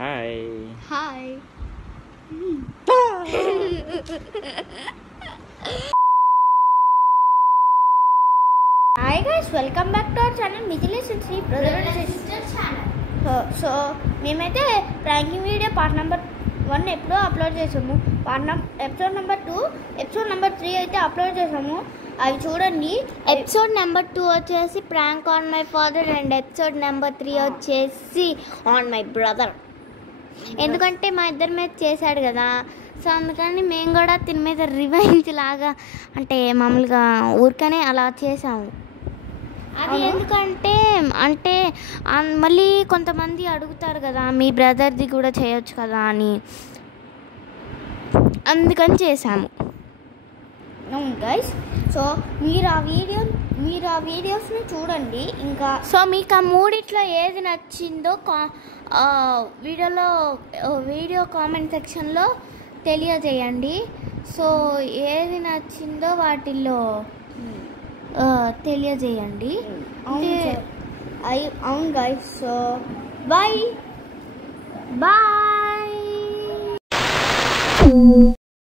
Hi hi hi guys, welcome back to our channel Mithilesh and Sri brother and sister channel. So మేమైతే pranking video part number 1 ఎప్పుడో upload చేసాము. Episode number 2, episode number 3 అయితే upload చేసాము. అవి చూడండి. Episode number 2 వచ్చేసి prank on my father and episode number 3 వచ్చేసి on my brother. ఎందుకంటే మా ఇద్దరి మీద చేశాడు కదా, సో అందుకని మేము కూడా తిని మీద రివెంజ్ లాగా అంటే మామూలుగా ఊరికనే అలా చేసాము. అది ఎందుకంటే అంటే మళ్ళీ కొంతమంది అడుగుతారు కదా మీ బ్రదర్ది కూడా చేయొచ్చు కదా అని, అందుకని చేసాము. అవును గైస్, సో మీరు ఆ వీడియోస్ని చూడండి. ఇంకా సో మీకు ఆ మూడిట్లో ఏది నచ్చిందో వీడియో కామెంట్ సెక్షన్లో తెలియజేయండి. సో ఏది నచ్చిందో వాటిల్లో తెలియజేయండి. అవును గైస్, సో బాయ్.